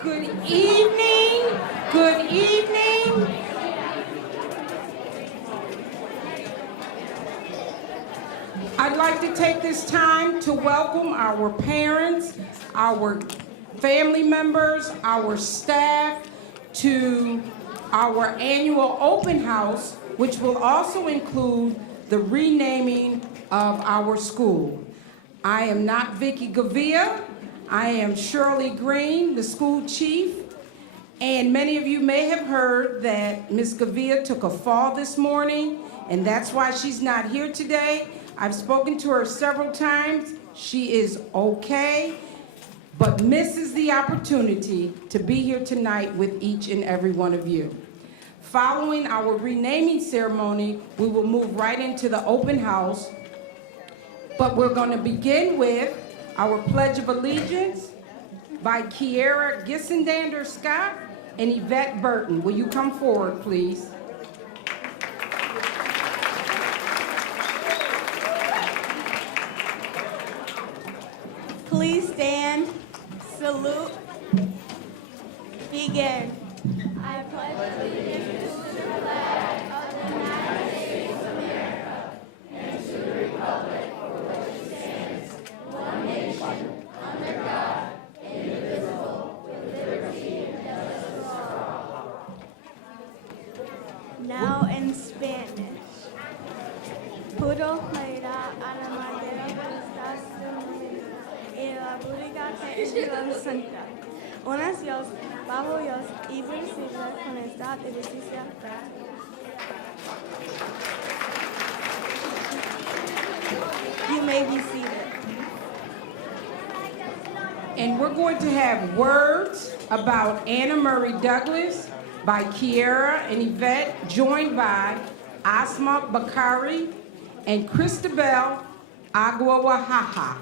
Good evening. Good evening. I'd like to take this time to welcome our parents, our family members, our staff to our annual open house, which will also include the renaming of our school. I am not Vicki Gavia. I am Shirley Green, the school chief. And many of you may have heard that Ms. Gavia took a fall this morning, and that's why she's not here today. I've spoken to her several times. She is okay, but misses the opportunity to be here tonight with each and every one of you. Following our renaming ceremony, we will move right into the open house, but we're going to begin with our Pledge of Allegiance by Kiera Gissendander Scott and Yvette Burton. Will you come forward, please? Please stand, salute, begin. I pledge allegiance to the flag of the United States of America and to the republic for which it stands, one nation, under God, indivisible, with liberty and justice for all. Now in Spanish. Puro Maira a la madera y la pública que santa. Unas Dios, bajo Dios, y principio con esta de justicia. You may be seated. And we're going to have words about Anna Murray Douglas by Kiera and Yvette, joined by Asma Bakari and Christabel Aguawahaha.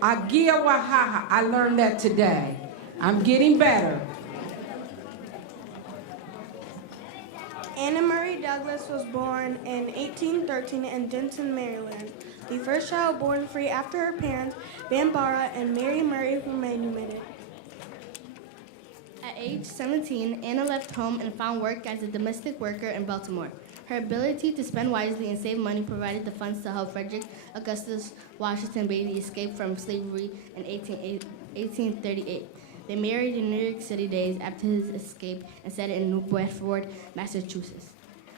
Aguawahaha. I learned that today. I'm getting better. Anna Murray Douglas was born in 1813 in Denton, Maryland. The first child born free after her parents, Bambara and Mary Murray, were manumitted. At age 17, Anna left home and found work as a domestic worker in Baltimore. Her ability to spend wisely and save money provided the funds to help Frederick Augustus Washington Beatty escape from slavery in 1838. They married in New York City days after his escape and settled in New Bedford, Massachusetts,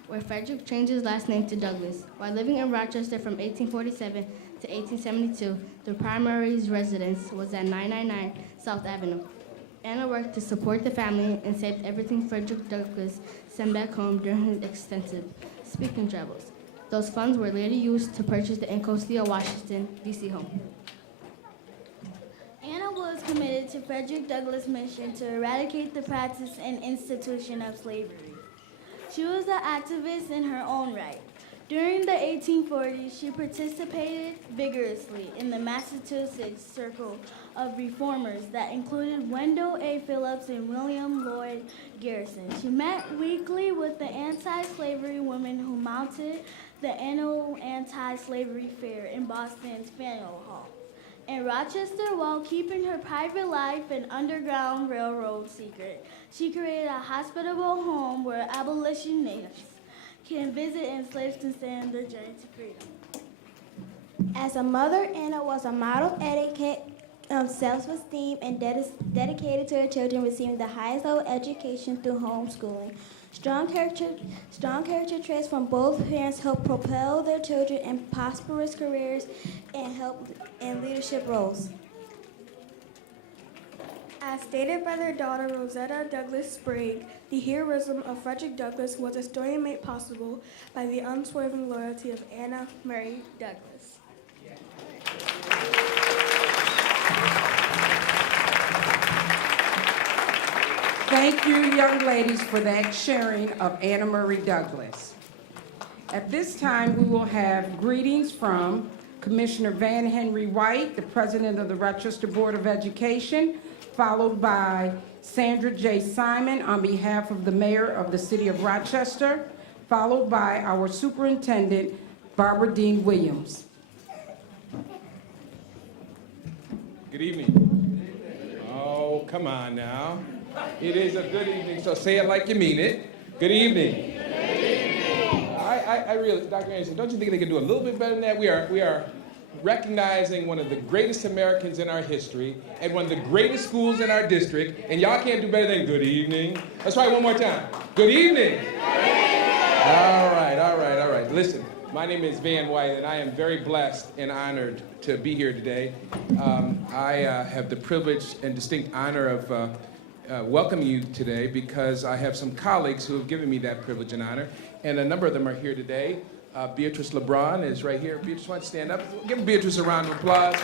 where Frederick changed his last name to Douglas. While living in Rochester from 1847 to 1872, the primary residence was at 999 South Avenue. Anna worked to support the family and saved everything Frederick Douglass sent back home during his extensive speaking travels. Those funds were later used to purchase the Anacostia, Washington, D.C. home. Anna was committed to Frederick Douglass' mission to eradicate the practice and institution of slavery. She was an activist in her own right. During the 1840s, she participated vigorously in the Massachusetts circle of reformers that included Wendell A. Phillips and William Lloyd Garrison. She met weekly with the anti-slavery women who mounted the annual anti-slavery fair in Boston's Faneuil Hall. In Rochester, while keeping her private life and Underground Railroad secret, she created a hospitable home where abolitionists can visit and slaves can stand their journey to freedom. As a mother, Anna was a model of etiquette, self-esteem, and dedicated to her children receiving the highest level of education through homeschooling. Strong character traits from both parents help propel their children in prosperous careers and help in leadership roles. As stated by their daughter Rosetta Douglas Sprague, the heroism of Frederick Douglass was a story made possible by the unswerving loyalty of Anna Murray Douglas. Thank you, young ladies, for that sharing of Anna Murray Douglas. At this time, we will have greetings from Commissioner Van Henry White, the President of the Rochester Board of Education, followed by Sandra J. Simon on behalf of the Mayor of the City of Rochester, followed by our Superintendent, Barbara Dean Williams. Good evening. come on now. It is a good evening, so say it like you mean it. Good evening. Good evening. I really, Dr. Anderson, don't you think they can do a little bit better than that? We are recognizing one of the greatest Americans in our history and one of the greatest schools in our district, and y'all can't do better than good evening. Let's try it one more time. Good evening. Good evening. All right. Listen, my name is Van White, and I am very blessed and honored to be here today. I have the privilege and distinct honor of welcoming you today because I have some colleagues who have given me that privilege and honor, and a number of them are here today. Beatrice LeBron is right here. Beatrice, why don't you stand up? Give Beatrice a round of applause.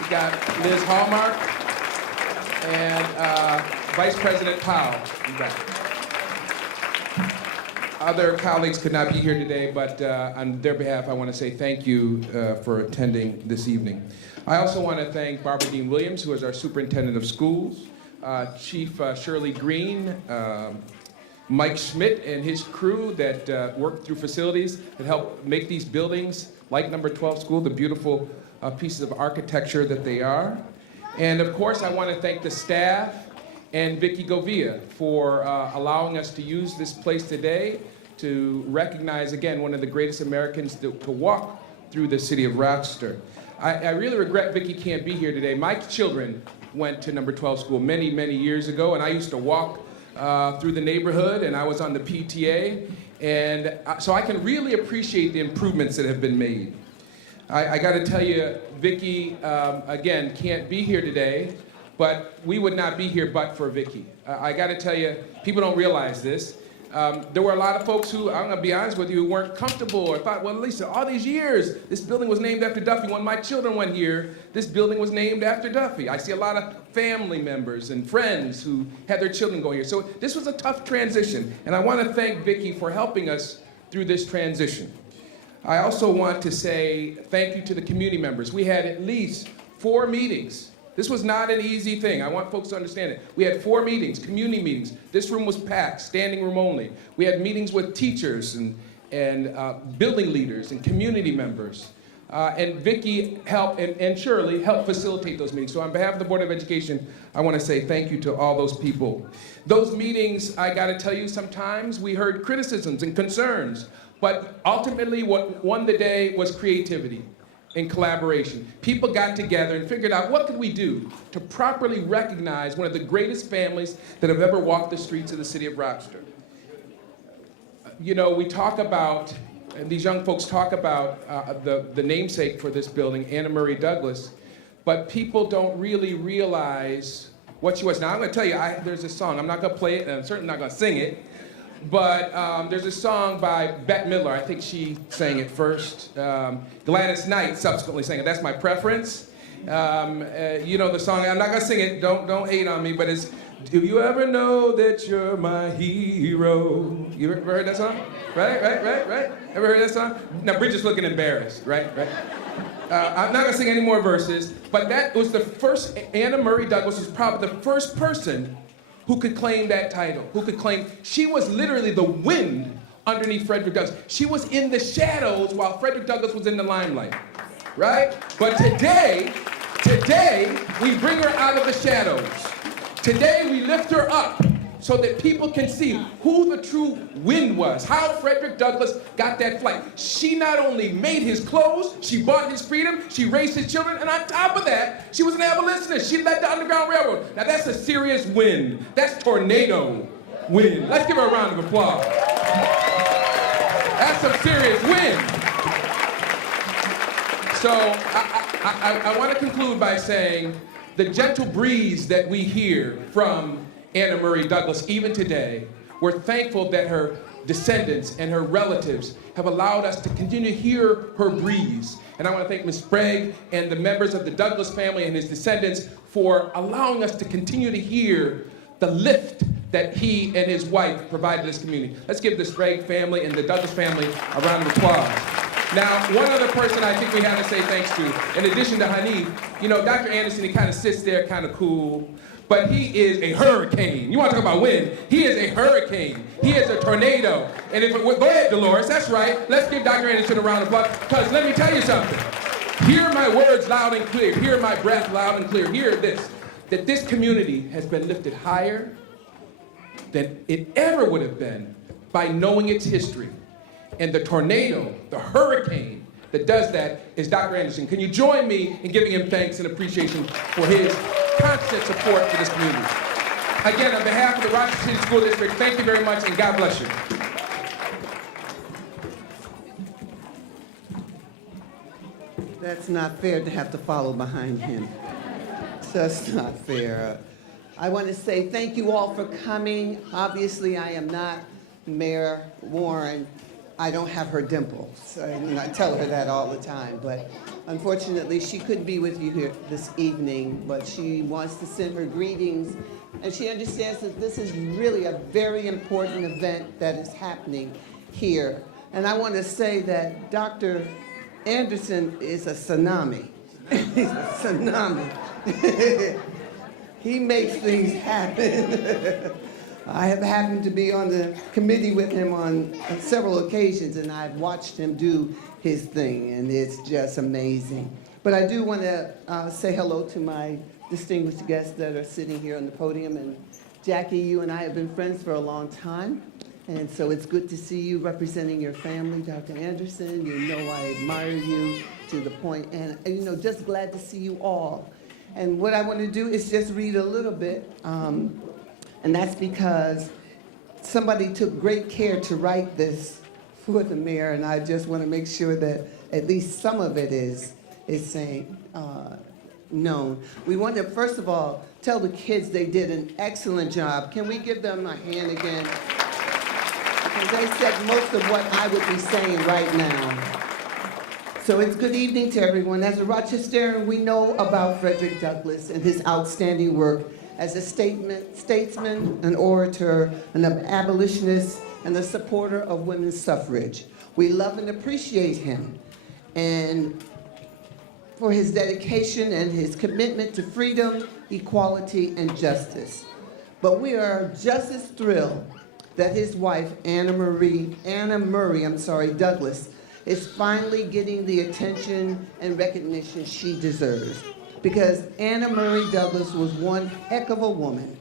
We got Liz Hallmark and Vice President Powell. You got it. Other colleagues could not be here today, but on their behalf, I want to say thank you for attending this evening. I also want to thank Barbara Dean Williams, who is our Superintendent of Schools, Chief Shirley Green, Mike Schmidt and his crew that worked through facilities that helped make these buildings, like number 12 school, the beautiful pieces of architecture that they are. And of course, I want to thank the staff and Vicki Govia for allowing us to use this place today to recognize, again, one of the greatest Americans to walk through the city of Rochester. I really regret Vicki can't be here today. My children went to number 12 school many, many years ago, and I used to walk through the neighborhood, and I was on the PTA, and so I can really appreciate the improvements that have been made. I got to tell you, Vicki, again, can't be here today, but we would not be here but for Vicki. I got to tell you, people don't realize this. There were a lot of folks who, I'm going to be honest with you, who weren't comfortable or thought, well, Lisa, all these years, this building was named after Duffy. When my children went here, this building was named after Duffy. I see a lot of family members and friends who had their children go here. So this was a tough transition, and I want to thank Vicki for helping us through this transition. I also want to say thank you to the community members. We had at least 4 meetings. This was not an easy thing. I want folks to understand it. We had 4 meetings, community meetings. This room was packed, standing room only. We had meetings with teachers and building leaders and community members. And Vicki helped, and Shirley helped facilitate those meetings. So on behalf of the Board of Education, I want to say thank you to all those people. Those meetings, I got to tell you, sometimes we heard criticisms and concerns, but ultimately what won the day was creativity and collaboration. People got together and figured out what could we do to properly recognize one of the greatest families that have ever walked the streets of the city of Rochester. You know, we talk about, and these young folks talk about the namesake for this building, Anna Murray Douglas, but people don't really realize what she was. Now I'm gonna tell you, there's a song, I'm not gonna play it, and I'm certainly not gonna sing it, but there's a song by Bette Midler. I think she sang it first. Gladys Knight subsequently sang it. That's my preference. You know the song. I'm not gonna sing it. Don't hate on me. But it's "Do you ever know that you're my hero?" You ever heard that song? Right. Ever heard that song? Now Bridget's looking embarrassed. Right. I'm not gonna sing any more verses. But that was the first. Anna Murray Douglas was probably the first person who could claim that title, who could claim, she was literally the wind underneath Frederick Douglass. She was in the shadows while Frederick Douglass was in the limelight, right? But today, we bring her out of the shadows. Today, we lift her up so that people can see who the true wind was, how Frederick Douglass got that flight. She not only made his clothes, she bought his freedom, she raised his children, and on top of that, she was an abolitionist. She led the Underground Railroad. Now that's a serious win. That's tornado win. Let's give her a round of applause. That's some serious win. So I want to conclude by saying the gentle breeze that we hear from Anna Murray Douglas, even today, we're thankful that her descendants and her relatives have allowed us to continue to hear her breeze. And I want to thank Ms. Sprague and the members of the Douglas family and his descendants for allowing us to continue to hear the lift that he and his wife provided this community. Let's give the Sprague family and the Douglas family a round of applause. Now, one other person I think we have to say thanks to, in addition to Hanif, you know, Dr. Anderson, he kind of sits there kind of cool, but he is a hurricane. You want to talk about wind? He is a hurricane. He is a tornado. And if go ahead, Dolores, that's right. Let's give Dr. Anderson a round of applause, because let me tell you something. Hear my words loud and clear. Hear my breath loud and clear. Hear this. that this community has been lifted higher than it ever would have been by knowing its history. And the tornado, the hurricane that does that is Dr. Anderson. Can you join me in giving him thanks and appreciation for his constant support for this community? Again, on behalf of the Rochester City School District, thank you very much and God bless you. That's not fair to have to follow behind him. Just not fair. I want to say thank you all for coming. Obviously, I am not Mayor Warren. I don't have her dimples. I tell her that all the time, but unfortunately, she couldn't be with you here this evening, but she wants to send her greetings, and she understands that this is really a very important event that is happening here. And I want to say that Dr. Anderson is a tsunami. He's a tsunami. He makes things happen. I have happened to be on the committee with him on several occasions, and I've watched him do his thing, and it's just amazing. But I do want to say hello to my distinguished guests that are sitting here on the podium. And Jackie, you and I have been friends for a long time, and so it's good to see you representing your family, Dr. Anderson. You know I admire you to the point, and you know, just glad to see you all. And what I want to do is just read a little bit. And that's because somebody took great care to write this for the mayor, and I just want to make sure that at least some of it is saying known. We want to, first of all, tell the kids they did an excellent job. Can we give them a hand again? Because they said most of what I would be saying right now. So it's good evening to everyone. As a Rochesterian, we know about Frederick Douglass and his outstanding work as a statesman, an orator, an abolitionist, and a supporter of women's suffrage. We love and appreciate him and for his dedication and his commitment to freedom, equality, and justice. But we are just as thrilled that his wife, Anna Murray Douglass, is finally getting the attention and recognition she deserves. Because Anna Murray Douglass was one heck of a woman.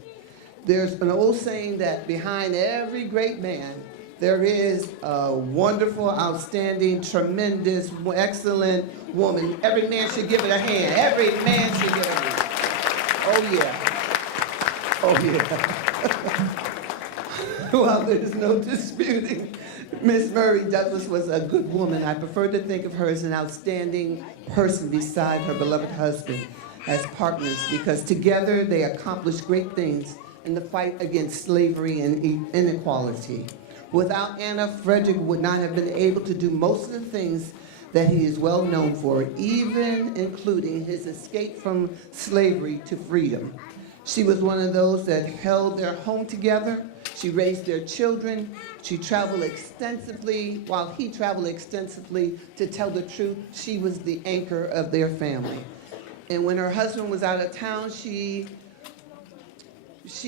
There's an old saying that behind every great man, there is a wonderful, outstanding, tremendous, excellent woman. Every man should give it a hand. Every man should give it a hand. Oh yeah. Well, there's no disputing Miss Murray Douglass was a good woman. I prefer to think of her as an outstanding person beside her beloved husband as partners, because together they accomplished great things in the fight against slavery and inequality. Without Anna, Frederick would not have been able to do most of the things that he is well known for, even including his escape from slavery to freedom. She was one of those that held their home together. She raised their children. She traveled extensively. While he traveled extensively to tell the truth, she was the anchor of their family. And when her husband was out of town, she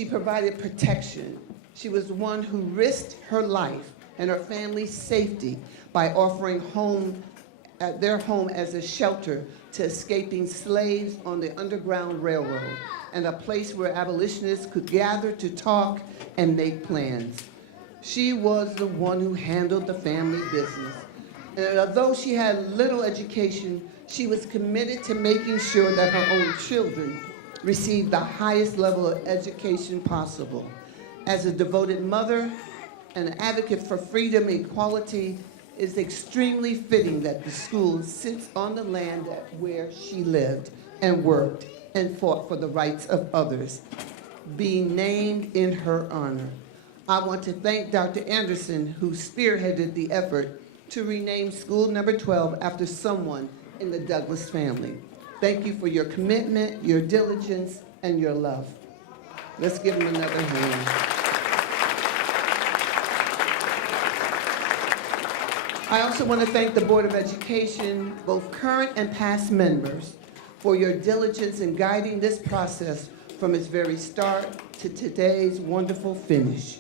provided protection. She was one who risked her life and her family's safety by offering their home as a shelter to escaping slaves on the Underground Railroad, and a place where abolitionists could gather to talk and make plans. She was the one who handled the family business. And although she had little education, she was committed to making sure that her own children received the highest level of education possible. As a devoted mother and an advocate for freedom and equality, it's extremely fitting that the school sits on the land where she lived and worked and fought for the rights of others, being named in her honor. I want to thank Dr. Anderson, who spearheaded the effort to rename School Number 12 after someone in the Douglass family. Thank you for your commitment, your diligence, and your love. Let's give him another hand. I also want to thank the Board of Education, both current and past members, for your diligence in guiding this process from its very start to today's wonderful finish.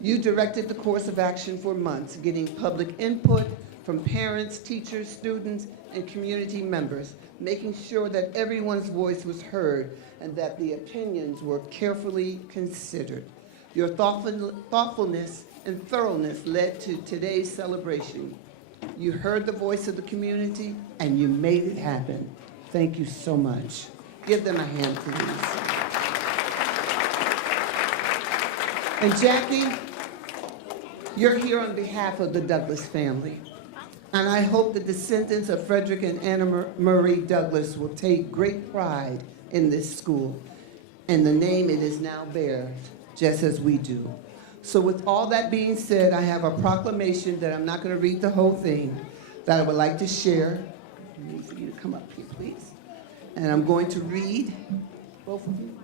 You directed the course of action for months, getting public input, from parents, teachers, students, and community members, making sure that everyone's voice was heard and that the opinions were carefully considered. Your thoughtfulness and thoroughness led to today's celebration. You heard the voice of the community and you made it happen. Thank you so much. Give them a hand, please. And Jackie, you're here on behalf of the Douglas family. And I hope the descendants of Frederick and Anna Marie Douglas will take great pride in this school and the name it is now bears, just as we do. So with all that being said, I have a proclamation that I'm not going to read the whole thing, that I would like to share. I need for you to come up here, please. And I'm going to read, both of you.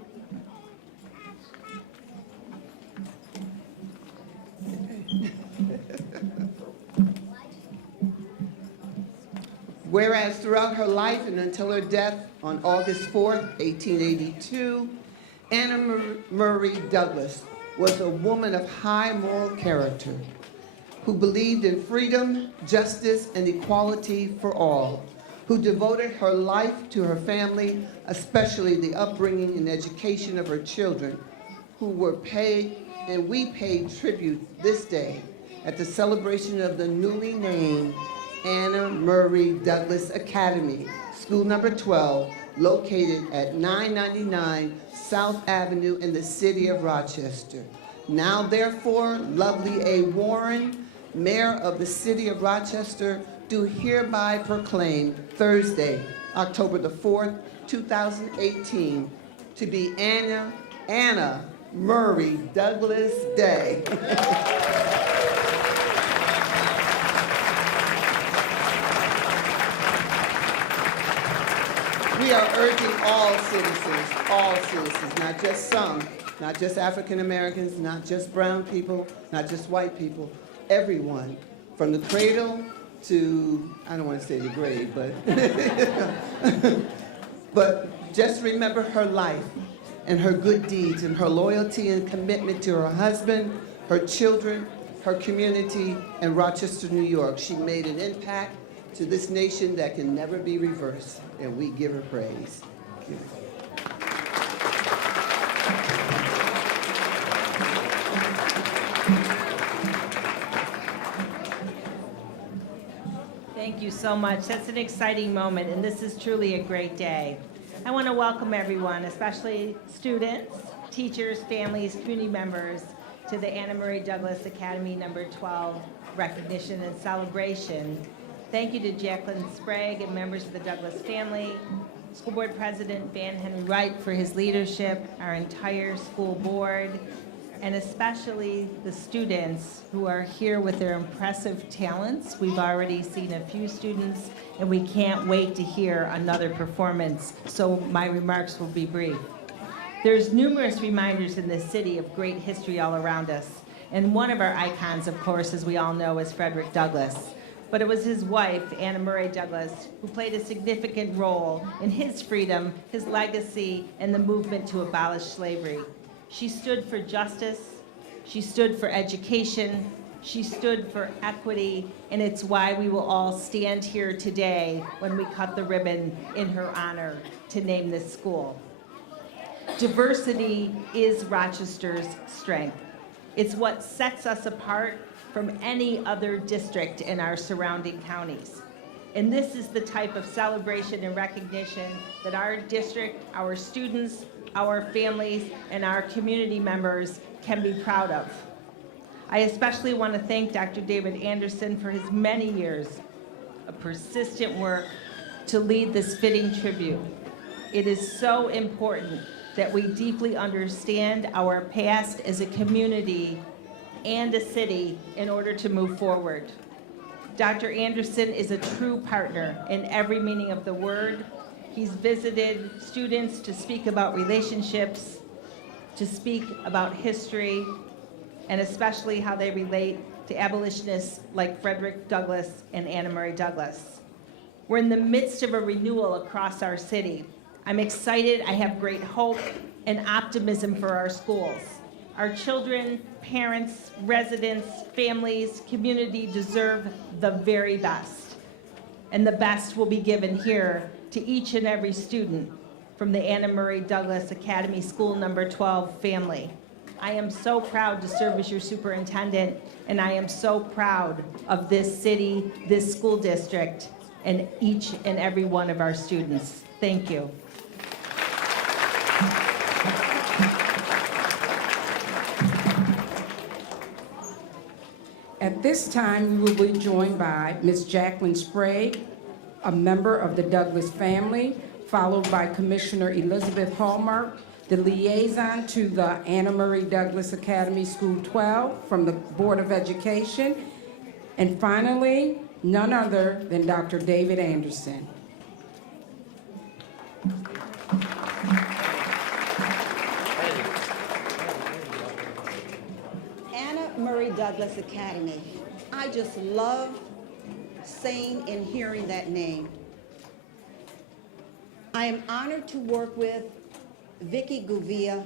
Whereas throughout her life and until her death on August 4th, 1882, Anna Marie Douglas was a woman of high moral character who believed in freedom, justice, and equality for all, who devoted her life to her family, especially the upbringing and education of her children, who were paid, and we pay tribute this day at the celebration of the newly named Anna Marie Douglas Academy, School Number 12, located at 999 South Avenue in the city of Rochester. Now, therefore, lovely A. Warren, Mayor of the city of Rochester, do hereby proclaim Thursday, October the 4th, 2018, to be Anna Marie Douglas Day. We are urging all citizens, not just some, not just African Americans, not just brown people, not just white people, everyone, from the cradle to, I don't want to say the grave, but just remember her life and her good deeds and her loyalty and commitment to her husband, her children, her community, and Rochester, New York. She made an impact to this nation that can never be reversed, and we give her praise. Thank you so much. That's an exciting moment, and this is truly a great day. I want to welcome everyone, especially students, teachers, families, community members, to the Anna Marie Douglas Academy number 12 recognition and celebration. Thank you to Jacqueline Sprague and members of the Douglas family, School Board President Van Henry Wright for his leadership, our entire school board, and especially the students who are here with their impressive talents. We've already seen a few students, and we can't wait to hear another performance, so my remarks will be brief. There's numerous reminders in this city of great history all around us, and one of our icons, of course, as we all know, is Frederick Douglass. But it was his wife, Anna Marie Douglas, who played a significant role in his freedom, his legacy, and the movement to abolish slavery. She stood for justice, she stood for education, she stood for equity, and it's why we will all stand here today when we cut the ribbon in her honor to name this school. Diversity is Rochester's strength. It's what sets us apart from any other district in our surrounding counties. And this is the type of celebration and recognition that our district, our students, our families, and our community members can be proud of. I especially want to thank Dr. David Anderson for his many years of persistent work to lead this fitting tribute. It is so important that we deeply understand our past as a community and a city in order to move forward. Dr. Anderson is a true partner in every meaning of the word. He's visited students to speak about relationships, to speak about history, and especially how they relate to abolitionists like Frederick Douglass and Anna Marie Douglas. We're in the midst of a renewal across our city. I'm excited, I have great hope and optimism for our schools. Our children, parents, residents, families, community deserve the very best. And the best will be given here to each and every student from the Anna Murray Douglas Academy School Number 12 family. I am so proud to serve as your superintendent, and I am so proud of this city, this school district, and each and every one of our students. Thank you. At this time, we will be joined by Ms. Jacqueline Sprague, a member of the Douglas family, followed by Commissioner Elizabeth Hallmark, the liaison to the Anna Murray Douglas Academy School 12 from the Board of Education, and finally, none other than Dr. David Anderson. Anna Murray Douglas Academy. I just love saying and hearing that name. I am honored to work with Vicki Gouveia,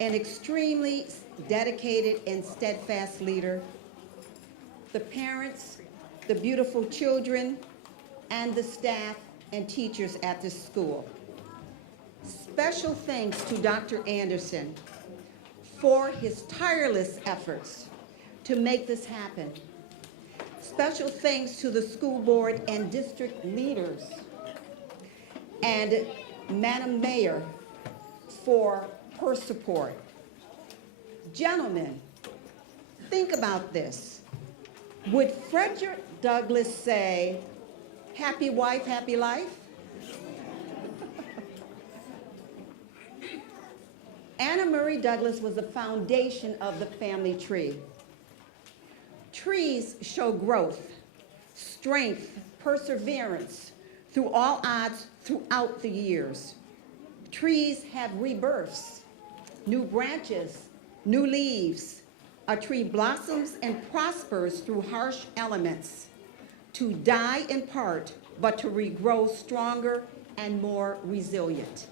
an extremely dedicated and steadfast leader, the parents, the beautiful children, and the staff and teachers at this school. Special thanks to Dr. Anderson for his tireless efforts to make this happen. Special thanks to the school board and district leaders and Madam Mayor for her support. Gentlemen, think about this. Would Frederick Douglass say, happy wife, happy life? Anna Murray Douglass was the foundation of the family tree. Trees show growth, strength, perseverance through all odds throughout the years. Trees have rebirths, new branches, new leaves. A tree blossoms and prospers through harsh elements, to die in part, but to regrow stronger and more resilient.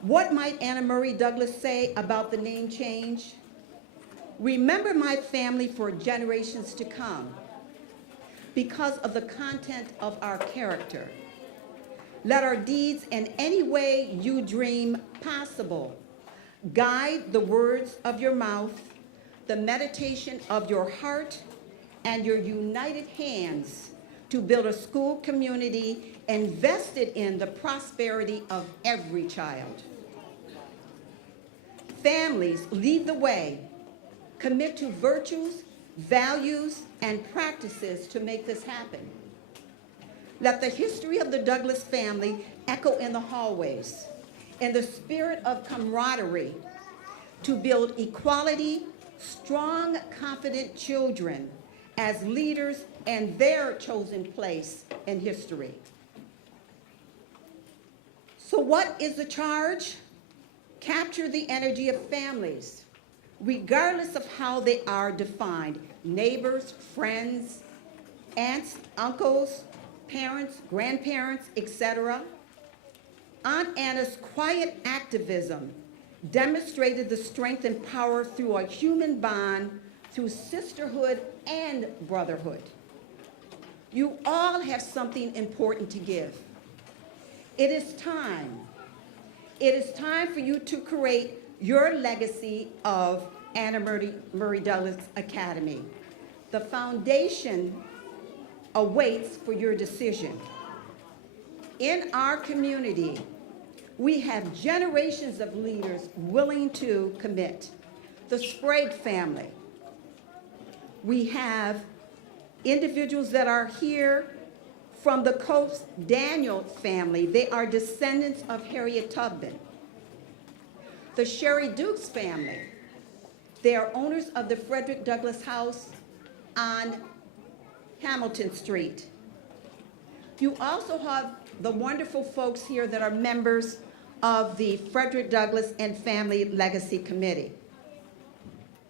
What might Anna Murray Douglass say about the name change? Remember my family for generations to come because of the content of our character. Let our deeds in any way you dream possible guide the words of your mouth, the meditation of your heart, and your united hands to build a school community invested in the prosperity of every child. Families, lead the way. Commit to virtues, values, and practices to make this happen. Let the history of the Douglass family echo in the hallways, in the spirit of camaraderie, to build equality, strong, confident children as leaders in their chosen place in history. So what is the charge? Capture the energy of families, regardless of how they are defined. Neighbors, friends, aunts, uncles, parents, grandparents, etc. Aunt Anna's quiet activism demonstrated the strength and power through a human bond, through sisterhood and brotherhood. You all have something important to give. It is time. It is time for you to create your legacy of Anna Murray Douglass Academy. The foundation awaits for your decision. In our community, we have generations of leaders willing to commit. The Sprague family. We have individuals that are here from the Coates Daniel family. They are descendants of Harriet Tubman. The Sherry Dukes family. They are owners of the Frederick Douglass House on Hamilton Street. You also have the wonderful folks here that are members of the Frederick Douglass and Family Legacy Committee.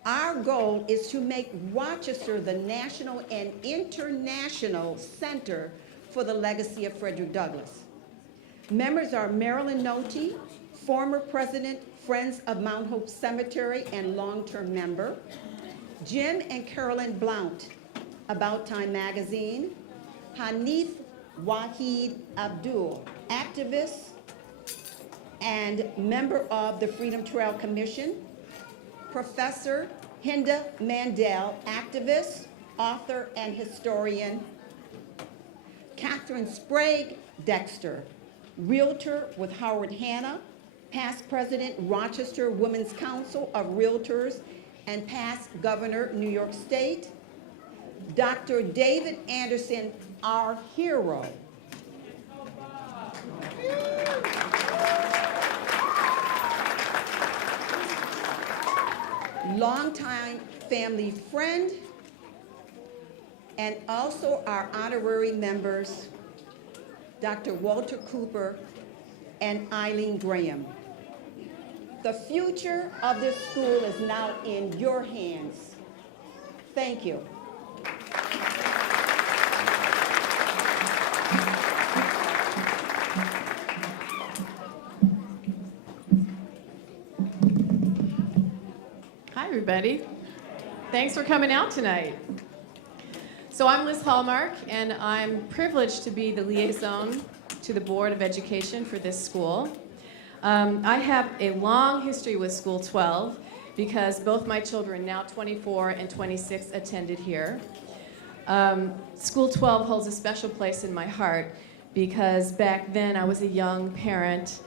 Our goal is to make Rochester the national and international center for the legacy of Frederick Douglass. Members are Marilyn Noty, former President Friends of Mount Hope Cemetery and long-term member. Jim and Carolyn Blount, About Time Magazine. Hanif Wahid Abdul, activist and member of the Freedom Trail Commission. Professor Hinda Mandel, activist, author, and historian. Catherine Sprague Dexter, realtor with Howard Hanna, past president, Rochester Women's Council of Realtors, and past governor, New York State. Dr. David Anderson, our hero. Longtime family friend, and also our honorary members, Dr. Walter Cooper and Eileen Graham. The future of this school is now in your hands. Thank you. Hi, everybody. Thanks for coming out tonight. So I'm Liz Hallmark, and I'm privileged to be the liaison to the Board of Education for this school. I have a long history with School 12 because both my children, now 24 and 26, attended here. School 12 holds a special place in my heart because back then I was a young parent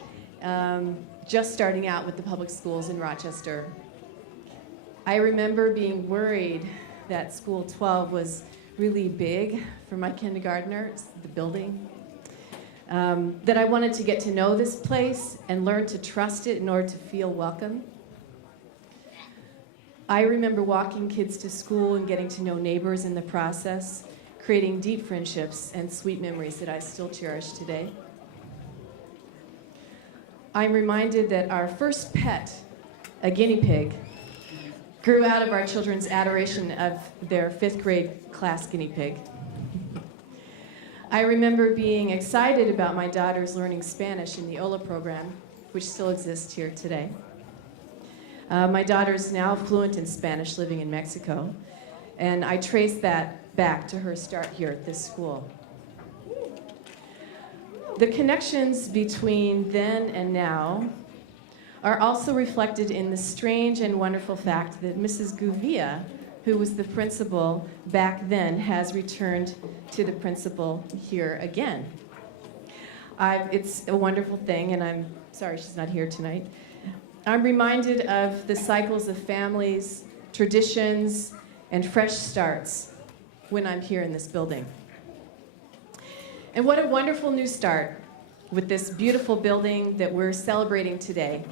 just starting out with the public schools in Rochester. I remember being worried that School 12 was really big for my kindergartners, the building. That I wanted to get to know this place and learn to trust it in order to feel welcome. I remember walking kids to school and getting to know neighbors in the process, creating deep friendships and sweet memories that I still cherish today. I'm reminded that our first pet, a guinea pig, grew out of our children's adoration of their 5th grade class guinea pig. I remember being excited about my daughters learning Spanish in the OLA program, which still exists here today. My daughter's now fluent in Spanish, living in Mexico, and I trace that back to her start here at this school. The connections between then and now are also reflected in the strange and wonderful fact that Mrs. Gouveia, who was the principal back then, has returned to the principal here again. It's a wonderful thing, and I'm sorry she's not here tonight. I'm reminded of the cycles of families, traditions, and fresh starts when I'm here in this building. And what a wonderful new start with this beautiful building that we're celebrating today.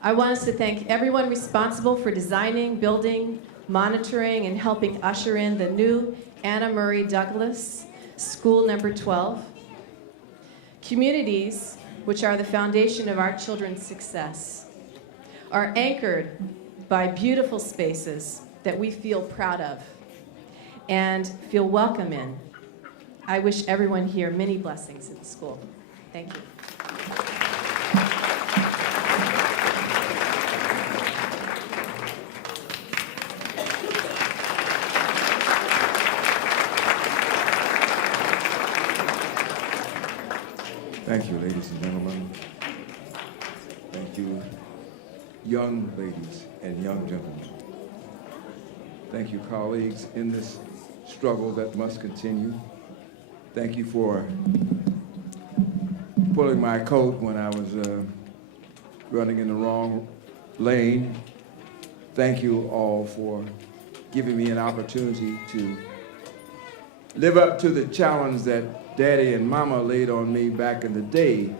I want us to thank everyone responsible for designing, building, monitoring, and helping usher in the new Anna Murray Douglas School Number 12. Communities, which are the foundation of our children's success, are anchored by beautiful spaces that we feel proud of and feel welcome in. I wish everyone here many blessings at the school. Thank you. Thank you, ladies and gentlemen. Thank you, young ladies and young gentlemen. Thank you, colleagues, in this struggle that must continue. Thank you for pulling my coat when I was running in the wrong lane. Thank you all for giving me an opportunity to live up to the challenge that Daddy and Mama laid on me back in the day.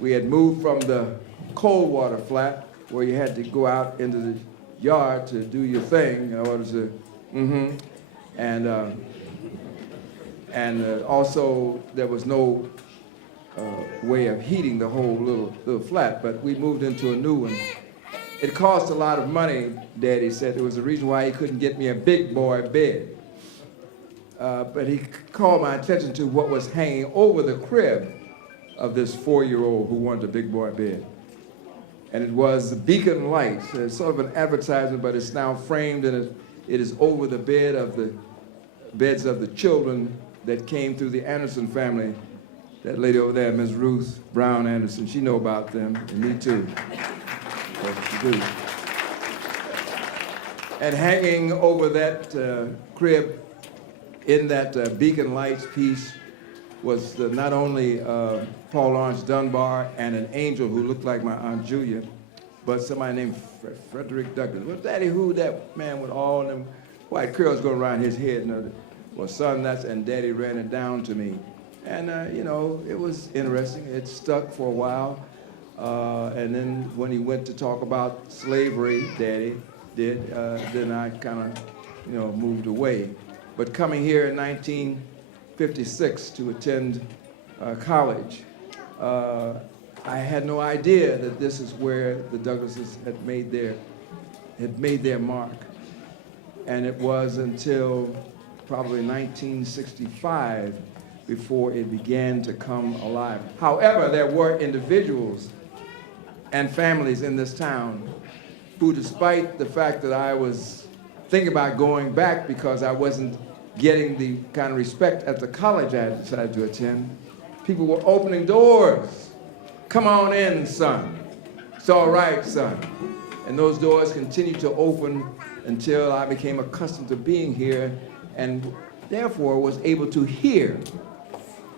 We had moved from the cold water flat where you had to go out into the yard to do your thing in order to, and also there was no way of heating the whole little flat, but we moved into a new one. It cost a lot of money, Daddy said. It was the reason why he couldn't get me a big boy bed. But he called my attention to what was hanging over the crib of this 4-year-old who wanted a big boy bed. And it was Beacon Lights. It's sort of an advertisement, but it's now framed, and it is over the beds of the children that came through the Anderson family. That lady over there, Ms. Ruth Brown Anderson, she know about them, and me too. Yes, she do. And hanging over that crib in that Beacon Lights piece was not only Paul Laurence Dunbar and an angel who looked like my Aunt Julia, but somebody named Frederick Douglass. Well, Daddy, who that man with all them white curls going around his head? Well, son, and Daddy ran it down to me. And, you know, it was interesting. It stuck for a while. And then when he went to talk about slavery, Daddy did, then I kind of, you know, moved away. But coming here in 1956 to attend college, I had no idea that this is where the Douglases had made their mark. And it was until probably 1965 before it began to come alive. However, there were individuals and families in this town who, despite the fact that I was thinking about going back because I wasn't getting the kind of respect at the college I decided to attend, people were opening doors. Come on in, son. It's all right, son. And those doors continued to open until I became accustomed to being here, and therefore was able to hear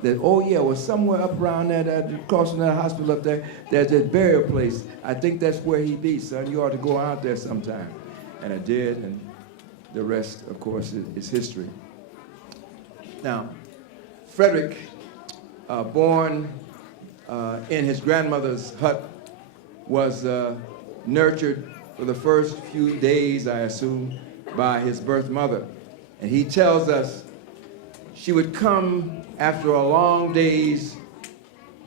that, oh yeah, well, somewhere up around that, across from that hospital up there, there's that burial place. I think that's where he be, son. You ought to go out there sometime. And I did, and the rest, of course, is history. Now, Frederick, born in his grandmother's hut, was nurtured for the first few days, I assume, by his birth mother. And he tells us she would come after a long day's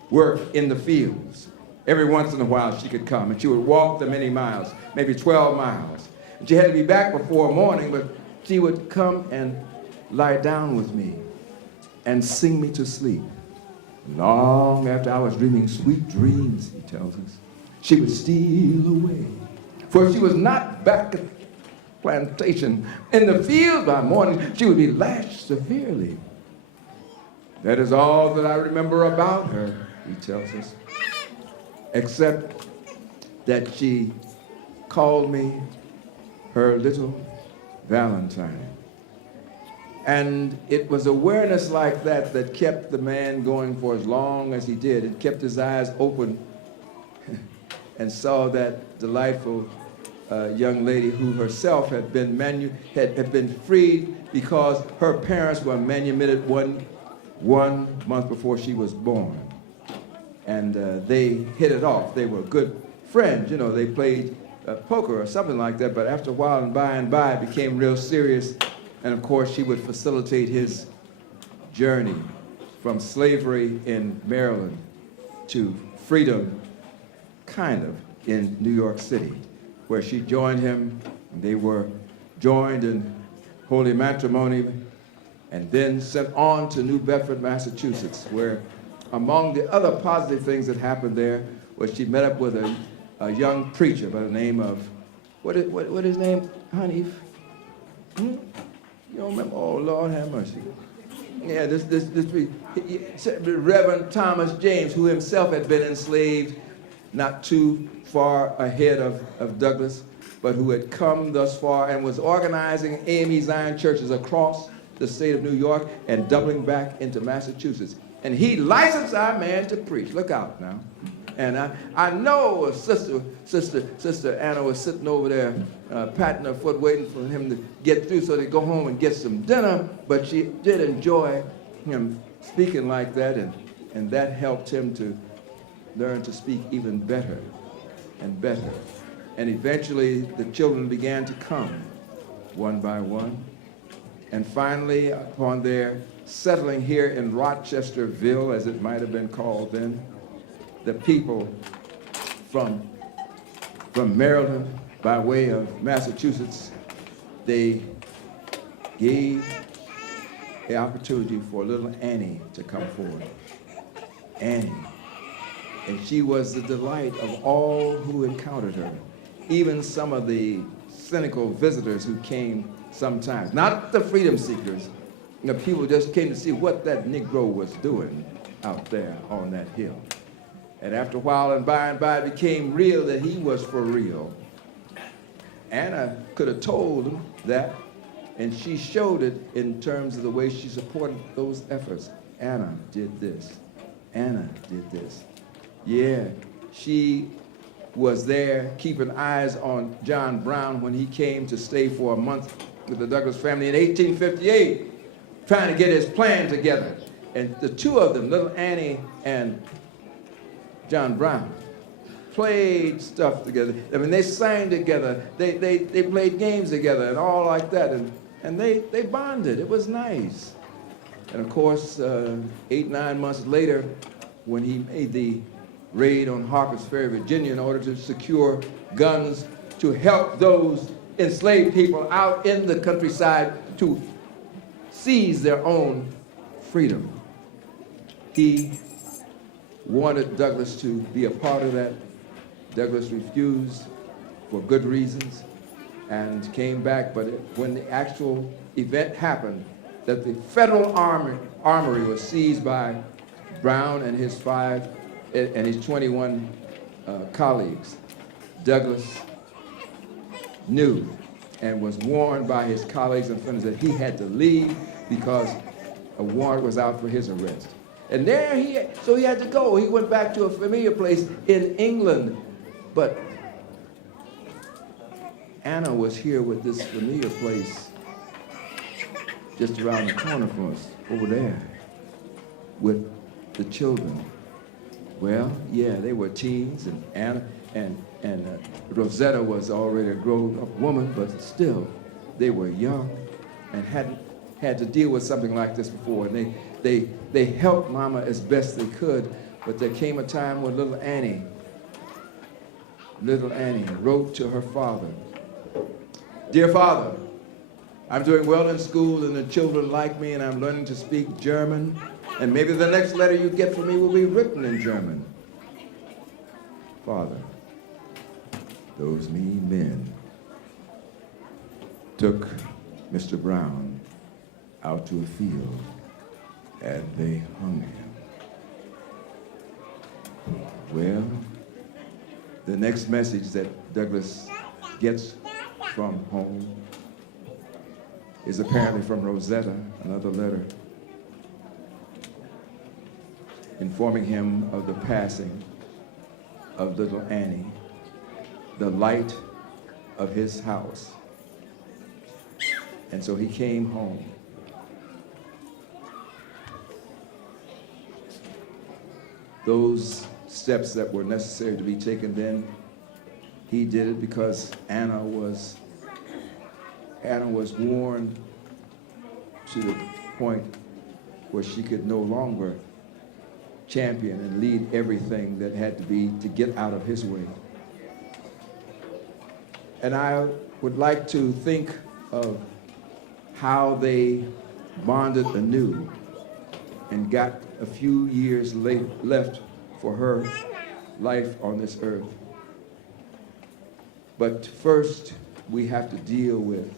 work in the fields. Every once in a while she could come, and she would walk the many miles, maybe 12 miles. And she had to be back before morning, but she would come and lie down with me and sing me to sleep. Long after I was dreaming sweet dreams, he tells us, she would steal away. For she was not back at the plantation. In the field by morning, she would be lashed severely. That is all that I remember about her, he tells us, except that she called me her little Valentine. And it was awareness like that that kept the man going for as long as he did. It kept his eyes open and saw that delightful young lady who herself had been freed because her parents were manumitted one month before she was born. And they hit it off. They were good friends. You know, they played poker or something like that, but after a while and by, it became real serious. And of course, she would facilitate his journey from slavery in Maryland to freedom, kind of, in New York City, where she joined him. They were joined in holy matrimony and then sent on to New Bedford, Massachusetts, where among the other positive things that happened there was she met up with a young preacher by the name of, what is his name, honey? You don't remember? Oh, Lord have mercy. Yeah, this Reverend Thomas James, who himself had been enslaved not too far ahead of Douglass, but who had come thus far and was organizing AME Zion churches across the state of New York and doubling back into Massachusetts. And he licensed our man to preach. Look out now. And I know Sister Anna was sitting over there patting her foot, waiting for him to get through so they go home and get some dinner. But she did enjoy him speaking like that, and that helped him to learn to speak even better and better. And eventually the children began to come one by one. And finally, upon their settling here in Rochesterville, as it might have been called then, the people from Maryland by way of Massachusetts, they gave the opportunity for little Annie to come forward. Annie. And she was the delight of all who encountered her, even some of the cynical visitors who came sometimes. Not the freedom seekers. You know, people just came to see what that Negro was doing out there on that hill. And after a while and by it became real that he was for real. Anna could have told him that, and she showed it in terms of the way she supported those efforts. Anna did this. Anna did this. Yeah, she was there keeping eyes on John Brown when he came to stay for a month with the Douglas family in 1858, trying to get his plan together. And the two of them, little Annie and John Brown, played stuff together. I mean, they sang together. They played games together and all like that. And they bonded. It was nice. And of course, 8, 9 months later, when he made the raid on Harper's Ferry, Virginia, in order to secure guns to help those enslaved people out in the countryside to seize their own freedom, he wanted Douglas to be a part of that. Douglas refused for good reasons and came back, but when the actual event happened, that the federal armory was seized by Brown and his 21 colleagues, Douglas knew and was warned by his colleagues and friends that he had to leave because a warrant was out for his arrest. And there so he had to go. He went back to a familiar place in England. But Anna was here with this familiar place just around the corner from us, over there, with the children. Well, yeah, they were teens, and Anna and Rosetta was already a grown-up woman, but still, they were young and hadn't had to deal with something like this before. And they helped Mama as best they could, but there came a time when little Annie wrote to her father, "Dear Father, I'm doing well in school and the children like me and I'm learning to speak German, and maybe the next letter you get from me will be written in German. Father, those mean men took Mr. Brown out to a field and they hung him." Well, the next message that Douglas gets from home is apparently from Rosetta, another letter, informing him of the passing of little Annie, the light of his house. And so he came home. Those steps that were necessary to be taken then, he did it because Anna was worn to the point where she could no longer champion and lead everything that had to be to get out of his way. And I would like to think of how they bonded anew and got a few years left for her life on this earth. But first, we have to deal with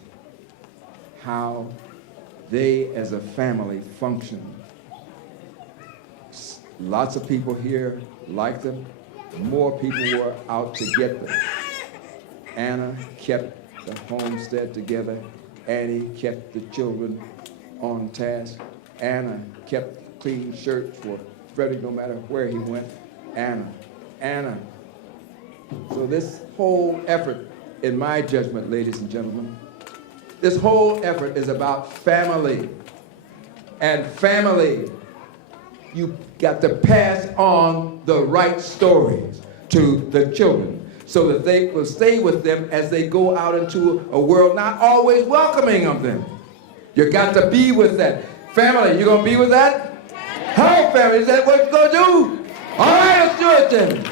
how they as a family function. Lots of people here like them. More people were out to get them. Anna kept the homestead together. Annie kept the children on task. Anna kept clean shirts for Frederick no matter where he went. Anna. So this whole effort, in my judgment, ladies and gentlemen, this whole effort is about family. And family, you got to pass on the right stories to the children so that they will stay with them as they go out into a world not always welcoming of them. You got to be with that. Family, you gonna be with that? How, family? Is that what you're gonna do? All right, let's do it then.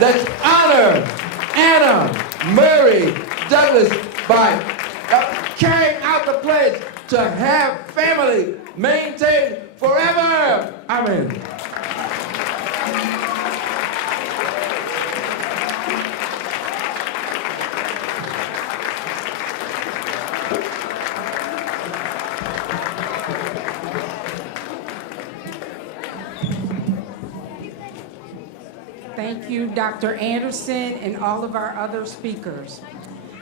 Let's honor Anna Murray Douglas by carrying out the pledge to have family maintained forever. Amen. Thank you, Dr. Anderson, and all of our other speakers.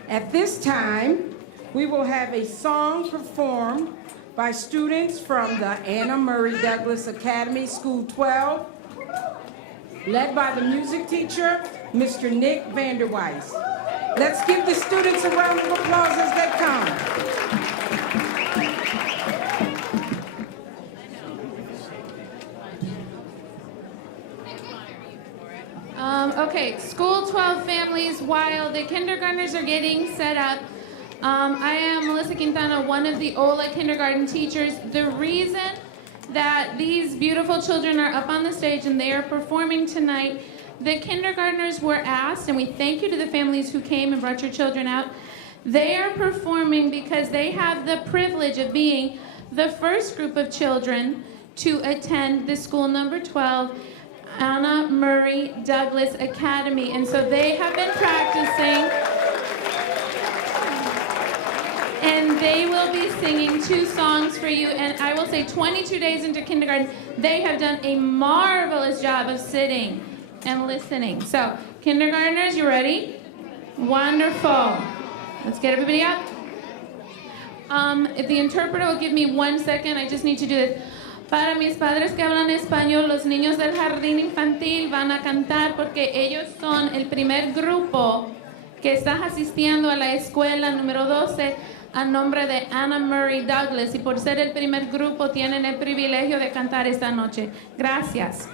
At this time, we will have a song performed by students from the Anna Murray Douglas Academy, School 12, led by the music teacher, Mr. Nick Vanderweiss. Let's give the students a round of applause as they come. Okay, School 12 families, while the kindergartners are getting set up, I am Melissa Quintana, one of the OLA kindergarten teachers. The reason that these beautiful children are up on the stage and they are performing tonight, the kindergartners were asked, and we thank you to the families who came and brought your children out. They are performing because they have the privilege of being the first group of children to attend the school number 12, Anna Murray Douglas Academy. And so they have been practicing, and they will be singing 2 songs for you. And I will say 22 days into kindergarten, they have done a marvelous job of sitting and listening. So kindergartners, you ready? Wonderful. Let's get everybody up. If the interpreter will give me 1 second, I just need to do this. Para mis padres que hablan español, los niños del jardín infantil van a cantar porque ellos son el primer grupo que está asistiendo a la escuela número 12 a nombre de Anna Murray Douglas, y por ser el primer grupo tienen el privilegio de cantar esta noche. Gracias.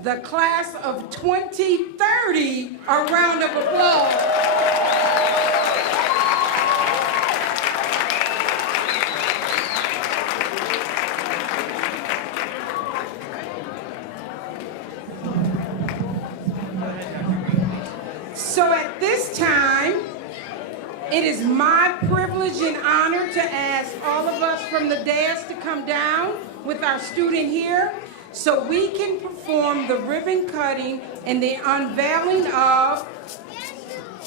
The class of 2030 a round of applause. So at this time, it is my privilege and honor to ask all of us from the dais to come down with our student here, so we can perform the ribbon cutting and the unveiling of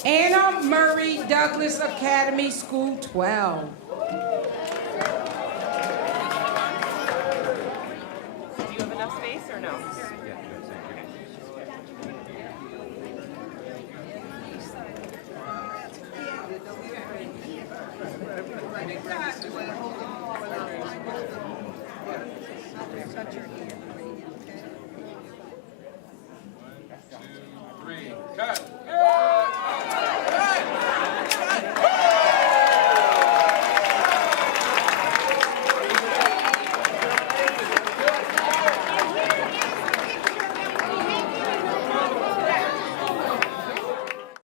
Anna Murray Douglas Academy, School 12. touch your hand.